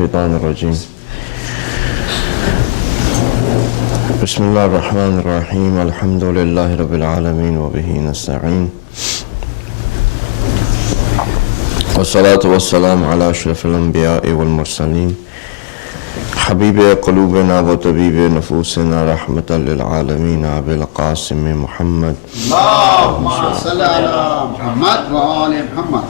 الشيطان الرجيم بسم الله الرحمن الرحيم الحمد لله رب العالمين وبه نستعين والصلاة والسلام على أشرف الأنبياء والمرسلين حبيب قلوبنا وطبيب نفوسنا رحمة للعالمين أبي القاسم محمد اللهم صل على محمد وآل محمد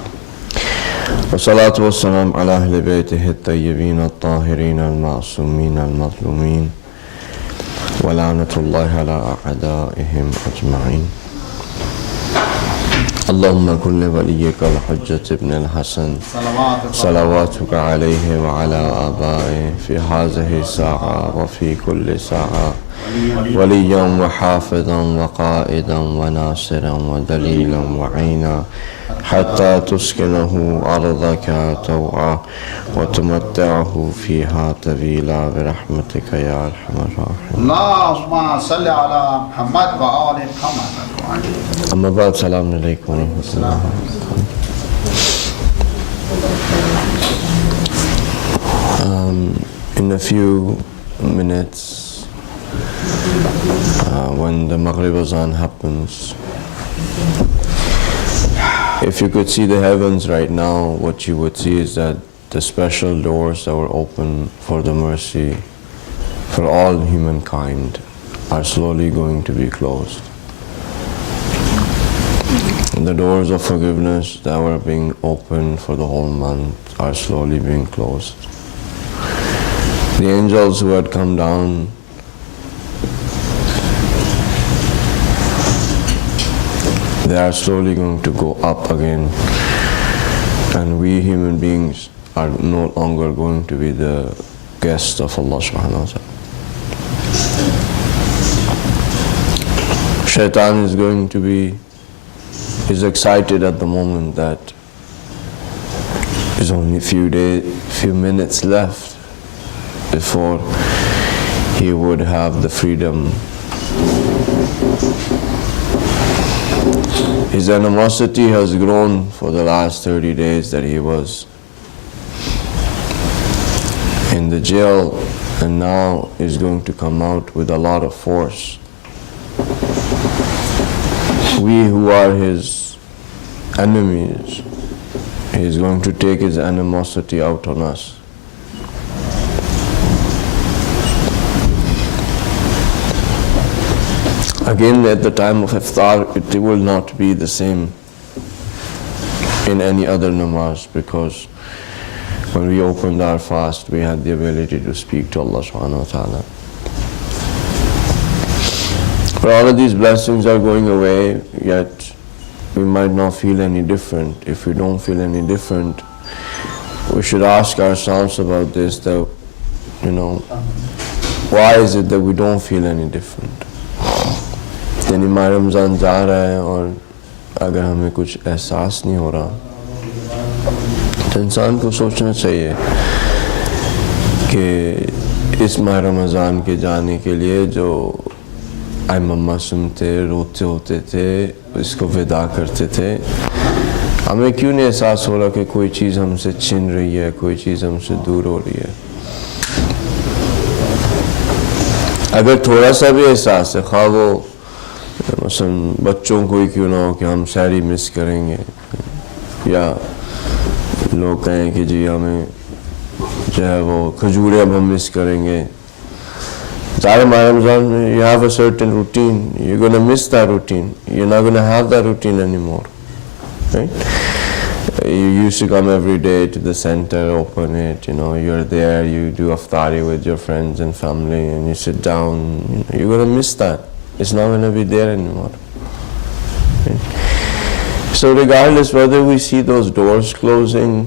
والصلاة والسلام على أهل بيته الطيبين الطاهرين المعصومين المظلومين ولعنة الله على أعدائهم أجمعين اللهم كن لوليك الحجة ابن الحسن صلواتك عليه وعلى آبائه في هذه الساعة وفي كل ساعة وليا وحافظا وقائدا وناصرا ودليلا وعينا حتى تسكنه أرضك طوعا وتمتعه فيها طويلا برحمتك يا أرحم الراحمين اللهم صل على محمد وآل محمد. أما بعد السلام عليكم ورحمة الله وبركاته. In a few minutes, when the Maghrib Azan happens, if you could see the heavens right now, what you would see is that the special doors that were open for the mercy for all humankind are slowly going to be closed. And the doors of forgiveness that were being opened for the whole month are slowly being closed. The angels who had come down they are slowly going to go up again, and we human beings are no longer going to be the guests of Allah subhanahu wa ta'ala. Shaitan is excited at the moment that there's only a few minutes left before he would have the freedom. His animosity has grown for the last 30 days that he was in the jail, and now is going to come out with a lot of force. We who are his enemies, he is going to take his animosity out on us. Again, at the time of iftar, it will not be the same in any other namaz, because when we opened our fast, we had the ability to speak to Allah subhanahu wa ta'ala. But all of these blessings are going away, yet we might not feel any different. If we don't feel any different, we should ask ourselves about this, that, why is it that we don't feel any different? यानी माह रमज़ान जा रहा है और अगर हमें कुछ एहसास नहीं हो रहा, तो इंसान को सोचना चाहिए कि इस माह रमज़ान के जाने के लिए जो आई मम्मा सुनते रोते होते थे, इसको विदा करते थे, हमें क्यों नहीं एहसास हो रहा कि कोई चीज़ हमसे छिन रही है, कोई चीज़ हमसे दूर हो रही है? अगर थोड़ा सा भी एहसास है, खा वो मसलन बच्चों को ही क्यों ना हो कि हम सहरी मिस करेंगे, या लोग कहें कि जी हमें जो है वो खजूरें अब हम मिस करेंगे. ज़ाहिर माह रमज़ान में you have a certain routine, you're going to miss that routine, you're not going to have that routine anymore, right? You used to come every day to the center, open it, you're there, you do iftari with your friends and family, and you sit down, you're going to miss that. It's not going to be there anymore. Right? So regardless whether we see those doors closing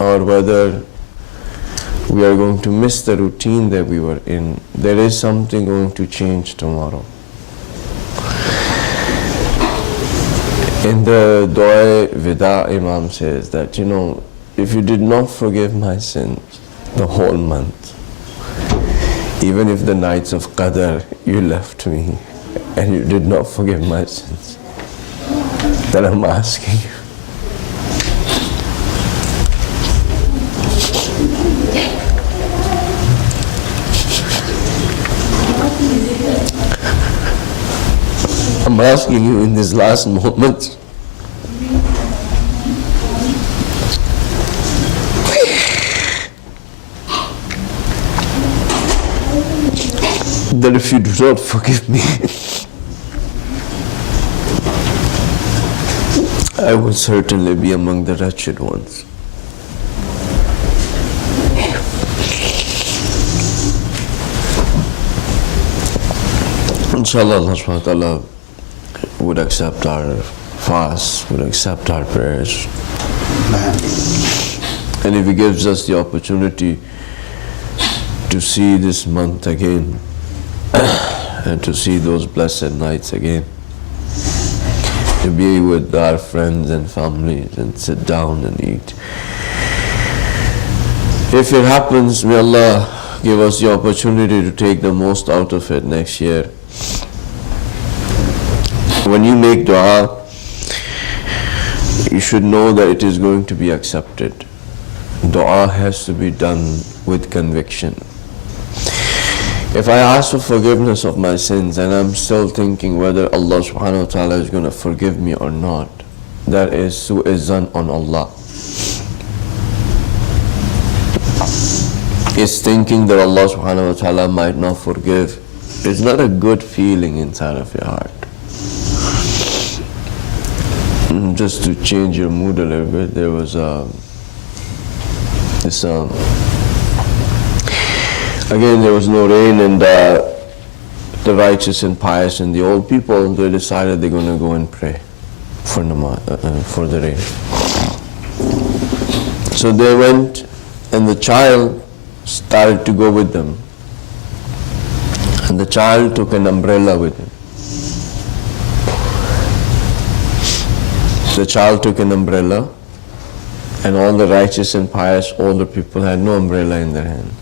or whether we are going to miss the routine that we were in, there is something going to change tomorrow. In the Dua Vida, Imam says that, if you did not forgive my sins the whole month, even if the nights of Qadr you left me and you did not forgive my sins, then I'm asking you, I'm asking you in this last moment, that if you do not forgive me, I will certainly be among the wretched ones. Inshallah, Allah subhanahu wa ta'ala would accept our fast, would accept our prayers. And if He gives us the opportunity to see this month again, and to see those blessed nights again, to be with our friends and families and sit down and eat. If it happens, may Allah give us the opportunity to take the most out of it next year. When you make dua, you should know that it is going to be accepted. Dua has to be done with conviction. If I ask for forgiveness of my sins and I'm still thinking whether Allah subhanahu wa ta'ala is going to forgive me or not, that is su'izan on Allah. It's thinking that Allah subhanahu wa ta'ala might not forgive. It's not a good feeling inside of your heart. Just to change your mood a little bit, there was again there was no rain, and the righteous and pious and the old people, they decided they're going to go and pray for for the rain. So they went, and the child started to go with them, and the child took an umbrella with him. The child took an umbrella, and all the righteous and pious older people had no umbrella in their hands.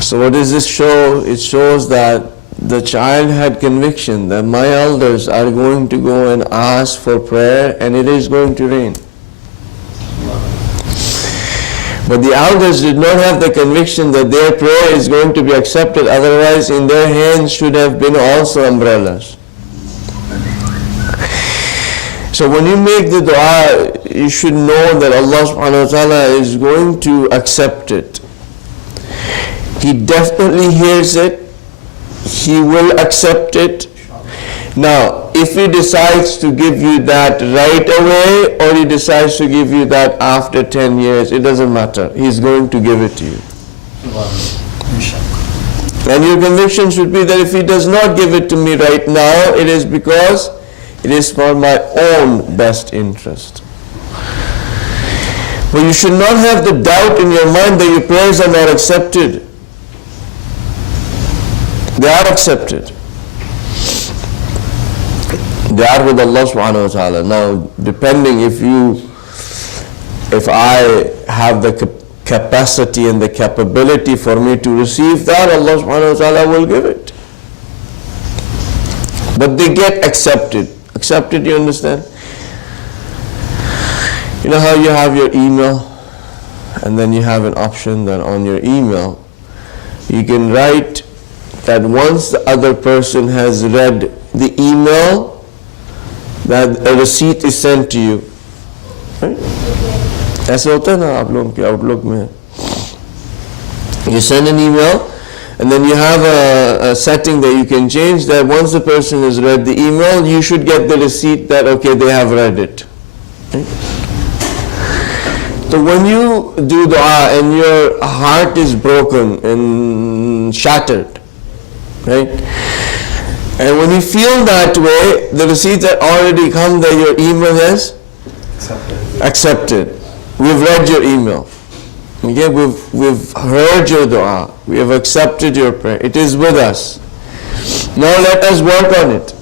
So what does this show? It shows that the child had conviction that my elders are going to go and ask for prayer and it is going to rain. But the elders did not have the conviction that their prayer is going to be accepted, otherwise in their hands should have been also umbrellas. So when you make the dua, you should know that Allah subhanahu wa ta'ala is going to accept it. He definitely hears it. He will accept it. Now, if He decides to give you that right away, or He decides to give you that after 10 years, it doesn't matter. He's going to give it to you. And your conviction should be that if He does not give it to me right now, it is because it is for my own best interest. But you should not have the doubt in your mind that your prayers are not accepted. They are accepted. They are with Allah subhanahu wa ta'ala. Now, depending if I have the capacity and the capability for me to receive that, Allah subhanahu wa ta'ala will give it. But they get accepted. Accepted, you understand? You know how you have your email, and then you have an option that on your email you can write that once the other person has read the email, that a receipt is sent to you. Right? ऐसे होता है ना आप लोगों के outlook में. You send an email, and then you have a setting that you can change, that once the person has read the email, you should get the receipt that, okay, they have read it. Right? So when you do dua and your heart is broken and shattered, right? And when you feel that way, the receipts that already come that your email has accepted. We've read your email. Okay, we've heard your dua. We have accepted your prayer. It is with us. Now let us work on it.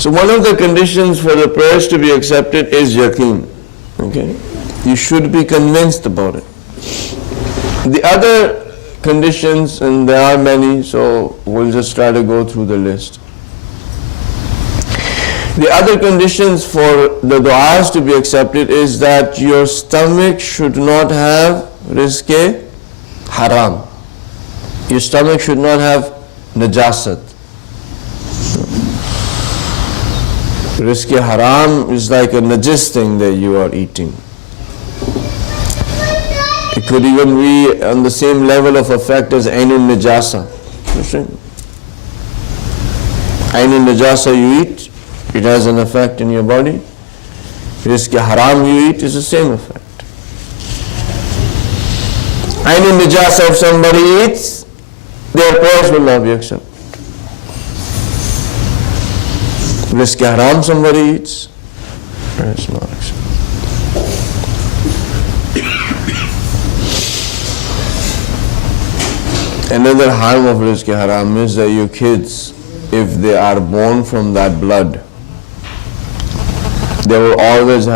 So one of the conditions for the prayers to be accepted is yaqeen. Okay, you should be convinced about it. The other conditions, and there are many, so we'll just try to go through the list. The other conditions for the du'as to be accepted is that your stomach should not have rizq haram. Your stomach should not have najasat. Rizq haram is like a najis thing that you are eating. It could even be on the same level of effect as ainun najasa. Ainun najasa you eat, it has an effect in your body. Rizq haram you eat is the same effect. Ainun najasa if somebody eats, their prayers will not be accepted. Rizq haram somebody eats, prayers not accepted. Another harm of rizq haram is that your kids, if they are born from that blood, they will always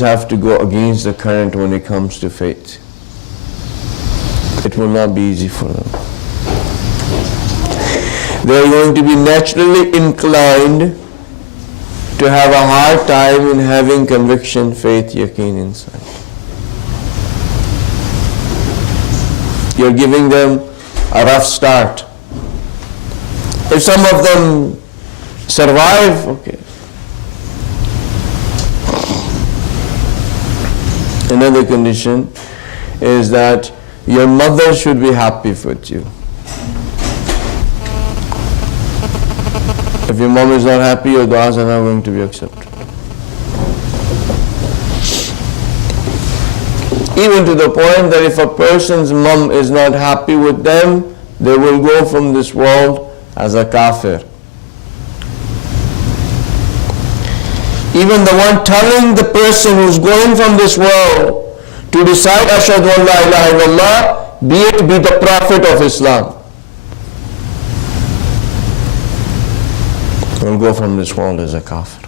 have to go against the current when it comes to faith. It will not be easy for them. They are going to be naturally inclined to have a hard time in having conviction, faith, yaqeen inside. You're giving them a rough start. If some of them survive, okay. Another condition is that your mother should be happy with you. If your mom is not happy, your du'as are not going to be accepted. Even to the point that if a person's mom is not happy with them, they will go from this world as a kafir. Even the one telling the person who's going from this world to decide ashhadu an la ilaha illallah, be it be the Prophet of Islam, will go from this world as a kafir.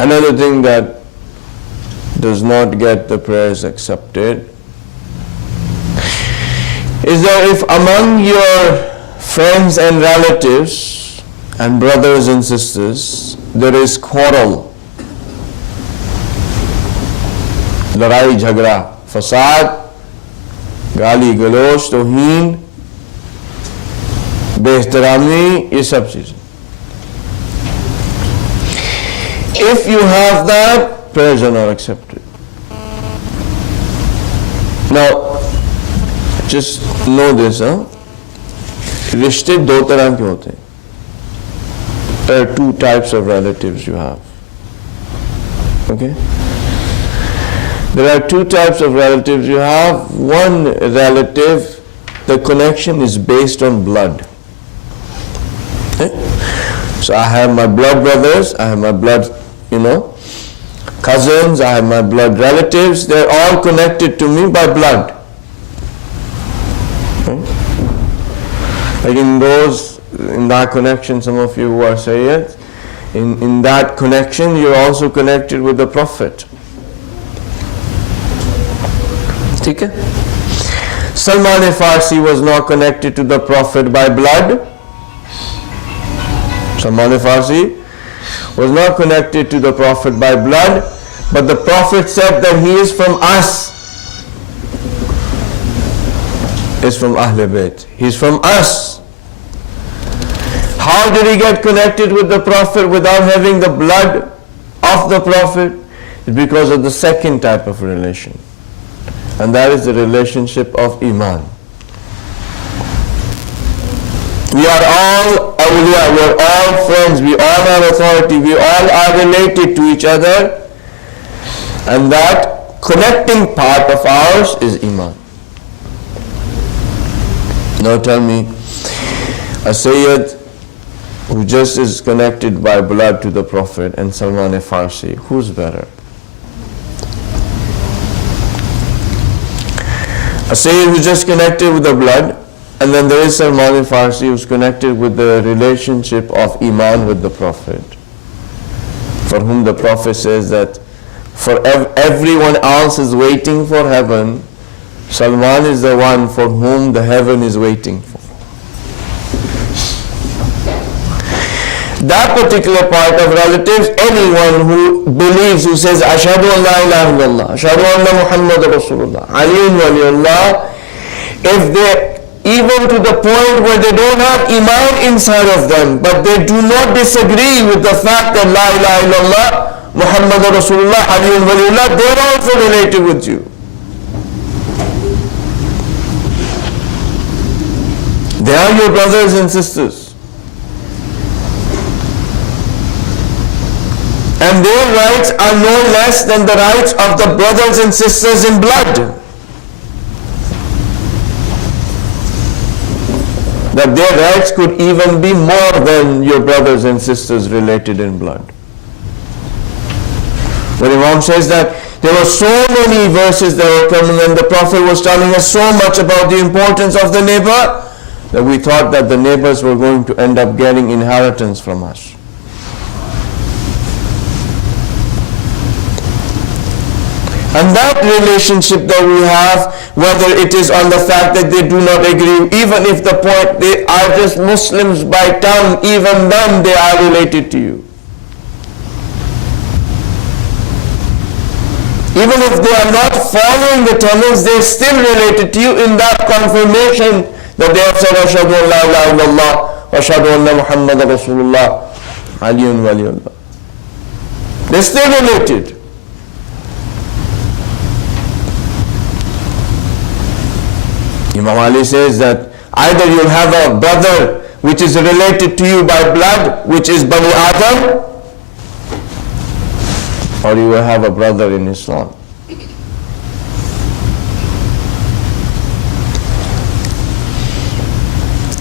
Another thing that does not get the prayers accepted is that if among your friends and relatives and brothers and sisters there is quarrel, लड़ाई झगड़ा, फसाद, गाली गलोच, तौहीन, बेहतरामी, ये सब चीजें. If you have that, prayers are not accepted. Now, just know this, रिश्ते दो तरह के होते हैं. There are two types of relatives you have. Okay? There are two types of relatives you have. One relative, the connection is based on blood. Okay? So I have my blood brothers, I have my blood, cousins, I have my blood relatives. They're all connected to me by blood. Okay? Like in that connection, some of you who are Sayyids, in that connection, you're also connected with the Prophet. Okay? Salman Farsi was not connected to the Prophet by blood. Salman Farsi was not connected to the Prophet by blood, but the Prophet said that he is from us. Is from Ahlul Bayt. He's from us. How did he get connected with the Prophet without having the blood of the Prophet? It's because of the second type of relation. And that is the relationship of Iman. We are all awliya, we are all friends, we all have authority, we all are related to each other. And that connecting part of ours is Iman. Now tell me, a Sayyid who just is connected by blood to the Prophet and Salman Farsi, who's better? A Sayyid who's just connected with the blood, and then there is Salman Farsi who's connected with the relationship of Iman with the Prophet, for whom the Prophet says that for everyone else is waiting for heaven, Salman is the one for whom the heaven is waiting for. that particular part of relatives, anyone who believes, who says, Ashhadu an la ilaha illallah, Ashhadu anna Muhammad Rasulullah, Aliyun waliyullah, if they, even to the point where they don't have iman inside of them, but they do not disagree with the fact that la ilaha illallah, Muhammad Rasulullah, Aliyun waliyullah, they are also related with you. They are your brothers and sisters. And their rights are no less than the rights of the brothers and sisters in blood. That their rights could even be more than your brothers and sisters related in blood. When Imam says that there were so many verses that were coming and the Prophet was telling us so much about the importance of the neighbor, that we thought that the neighbors were going to end up getting inheritance from us. And that relationship that we have, whether it is on the fact that they do not agree, even if the point they are just Muslims by tongue, even then they are related to you. Even if they are not following the tenets, they are still related to you in that confirmation that they have said, Ashhadu an la ilaha illallah, wa ashhadu anna Muhammad Rasulullah, Aliyun waliyullah. They are still related. Imam Ali says that either you'll have a brother which is related to you by blood, which is Bani Adam, or you will have a brother in Islam.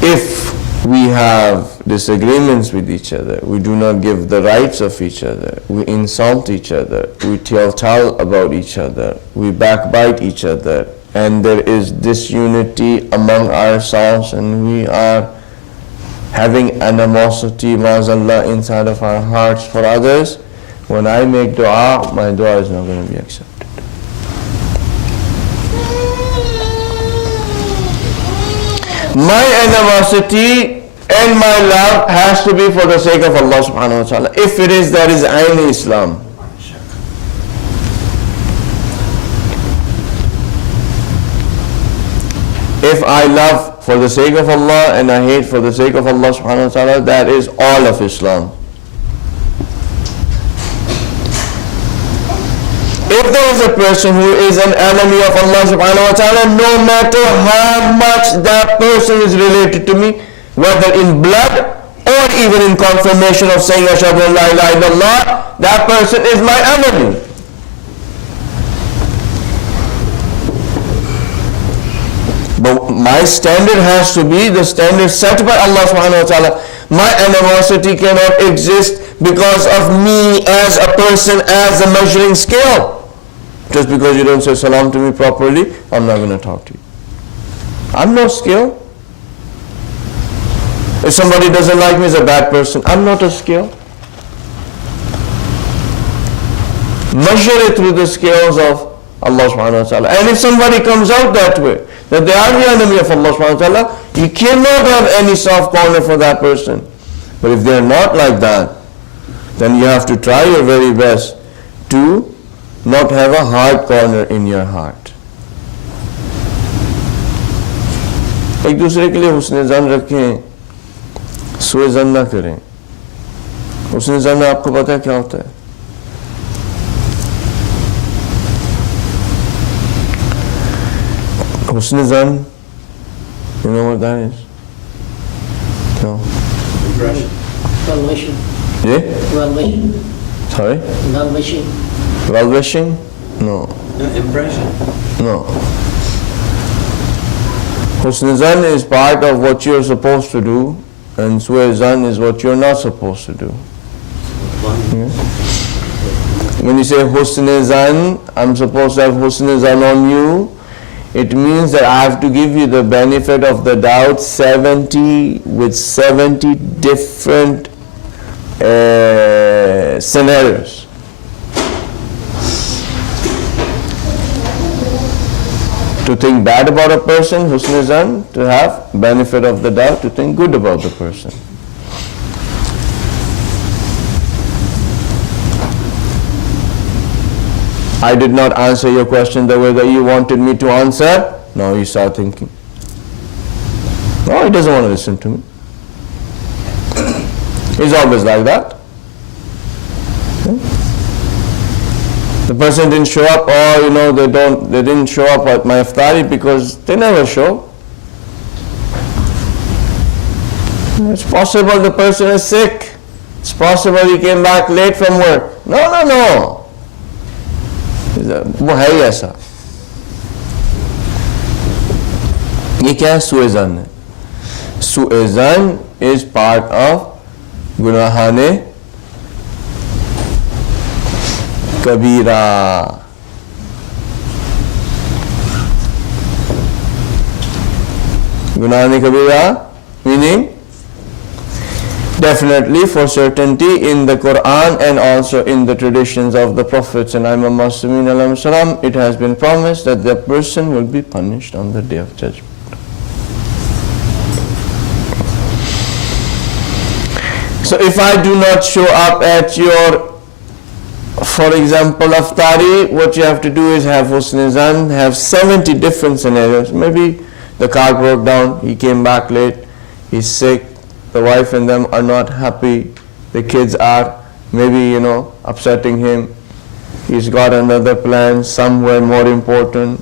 If we have disagreements with each other, we do not give the rights of each other, we insult each other, we tell about each other, we backbite each other, and there is disunity among ourselves, and we are having animosity, maazallah, inside of our hearts for others, when I make dua, my dua is not going to be accepted. My animosity and my love has to be for the sake of Allah subhanahu wa ta'ala. If it is, that is Ayn Islam. If I love for the sake of Allah and I hate for the sake of Allah subhanahu wa ta'ala, that is all of Islam. If there is a person who is an enemy of Allah subhanahu wa ta'ala, no matter how much that person is related to me, whether in blood or even in confirmation of saying Ashhadu an la ilaha illallah, that person is my enemy. But my standard has to be the standard set by Allah subhanahu wa ta'ala. My animosity cannot exist because of me as a person, as a measuring scale. Just because you don't say salam to me properly, I'm not going to talk to you. I'm no scale. If somebody doesn't like me as a bad person, I'm not a scale. Measure it through the scales of Allah subhanahu wa ta'ala. And if somebody comes out that way, that they are the enemy of Allah subhanahu wa ta'ala, you cannot have any soft corner for that person. But if they're not like that, then you have to try your very best to not have a hard corner in your heart. एक दूसरे के लिए हुस्न ज़न रखें, सुए ज़न ना करें. हुस्न ज़न आपको पता है क्या होता है? Husn Zan, you know what that is? No. Impression. Well-wishing. Yeah? Well-wishing. Sorry? Well-wishing. Well-wishing? No. Impression. No. Husn Zan is part of what you're supposed to do, and Su'e Zan is what you're not supposed to do. Yeah? When you say Husn Zan, I'm supposed to have Husn Zan on you, it means that I have to give you the benefit of the doubt 70 different scenarios. To think bad about a person, husn zan, to have benefit of the doubt, to think good about the person. I did not answer your question the way that you wanted me to answer. Now you start thinking, no, he doesn't want to listen to me. He's always like that. The person didn't show up, or they didn't show up at my iftari because they never show. It's possible the person is sick. It's possible he came back late from work. No. वो है ही ऐसा. ये क्या है? सुएज़न है. Su'ezan is part of Gunahane Kabira. Gunahane Kabira meaning definitely for certainty in the Quran and also in the traditions of the prophets and Imam Masumeen alayhi salam, it has been promised that the person will be punished on the day of judgment. So if I do not show up at your, for example, iftari, what you have to do is have husn zan, have 70 different scenarios. Maybe the car broke down, he came back late, he's sick, the wife and them are not happy, the kids are maybe upsetting him, he's got another plan somewhere more important,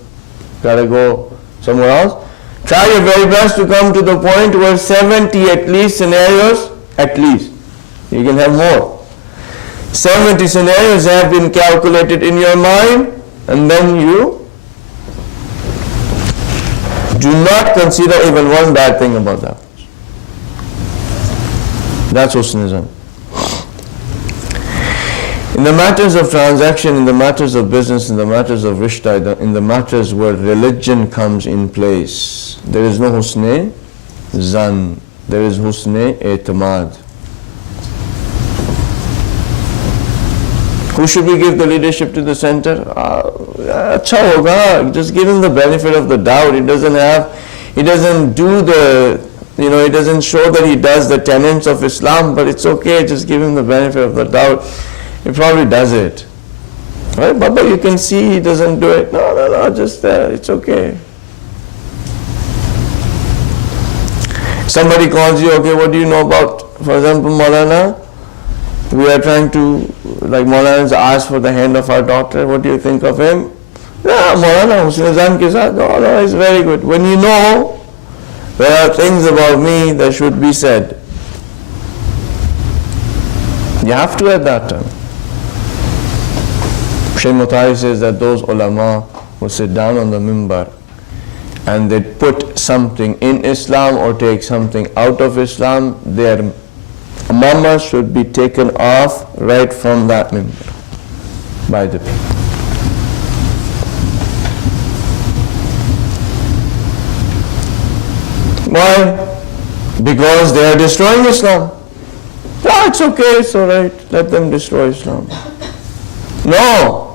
gotta go somewhere else. Try your very best to come to the point where 70 at least scenarios, at least, you can have more, 70 scenarios have been calculated in your mind, and then you do not consider even one bad thing about that. That's husn-i-zan. In the matters of transaction, in the matters of business, in the matters of rishta, in the matters where religion comes in place, there is no husn-i-zan, there is husn-i-i'timad. Who should we give the leadership to the center? Acha hoga, just give him the benefit of the doubt. He doesn't do the, he doesn't show that he does the tenets of Islam, but it's okay, just give him the benefit of the doubt. He probably does it. Right? Baba, you can see he doesn't do it. No, just it's okay. Somebody calls you, okay, what do you know about, for example, Maulana? We are trying to, like Maulana's asked for the hand of our doctor, what do you think of him? Yeah, Maulana, husn-i-zan ke saath, no, he's very good. When you know there are things about me that should be said, you have to at that time. Shaykh Mutahari says that those ulama who sit down on the mimbar and they put something in Islam or take something out of Islam, their mama should be taken off right from that mimbar by the people. Why? Because they are destroying Islam. Oh, it's okay, it's alright, let them destroy Islam. No.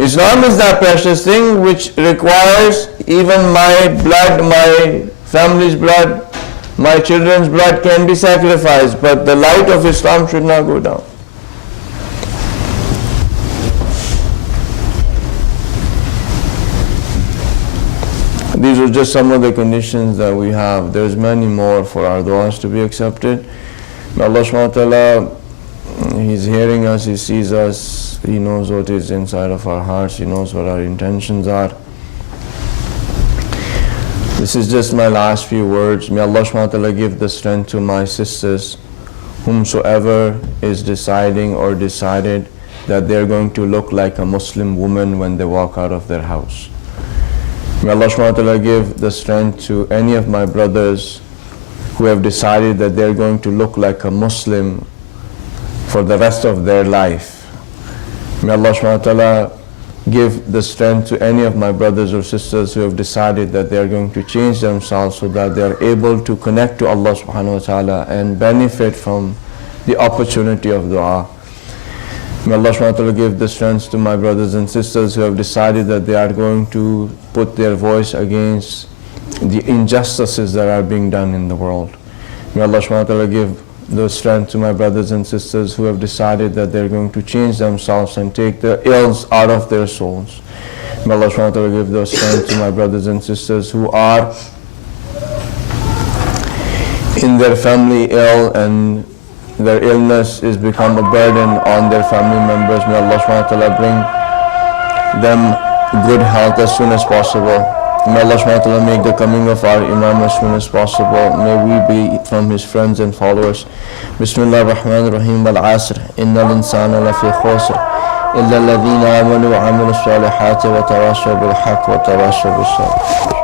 Islam is that precious thing which requires even my blood, my family's blood, my children's blood can be sacrificed, but the light of Islam should not go down. These are just some of the conditions that we have. There's many more for our du'as to be accepted. May Allah subhanahu wa ta'ala, He's hearing us, He sees us, He knows what is inside of our hearts, He knows what our intentions are. This is just my last few words. May Allah subhanahu wa ta'ala give the strength to my sisters, whomsoever is deciding or decided that they're going to look like a Muslim woman when they walk out of their house. May Allah subhanahu wa ta'ala give the strength to any of my brothers who have decided that they're going to look like a Muslim for the rest of their life. May Allah subhanahu wa ta'ala give the strength to any of my brothers or sisters who have decided that they are going to change themselves so that they are able to connect to Allah subhanahu wa ta'ala and benefit from the opportunity of dua. May Allah subhanahu wa ta'ala give the strength to my brothers and sisters who have decided that they are going to put their voice against the injustices that are being done in the world. May Allah subhanahu wa ta'ala give the strength to my brothers and sisters who have decided that they're going to change themselves and take the ills out of their souls. May Allah subhanahu wa ta'ala give the strength to my brothers and sisters who are in their family ill and their illness is become a burden on their family members. May Allah subhanahu wa ta'ala bring them good health as soon as possible. May Allah subhanahu wa ta'ala make the coming of our Imam as soon as possible. May we be from his friends and followers. Bismillah ar-Rahman ar-Rahim. Wal-Asr. Inna al-insana lafi khusr. Illa alladhina amanu wa amilu salihati wa tawassaw bil haqq wa tawassaw bis sabr.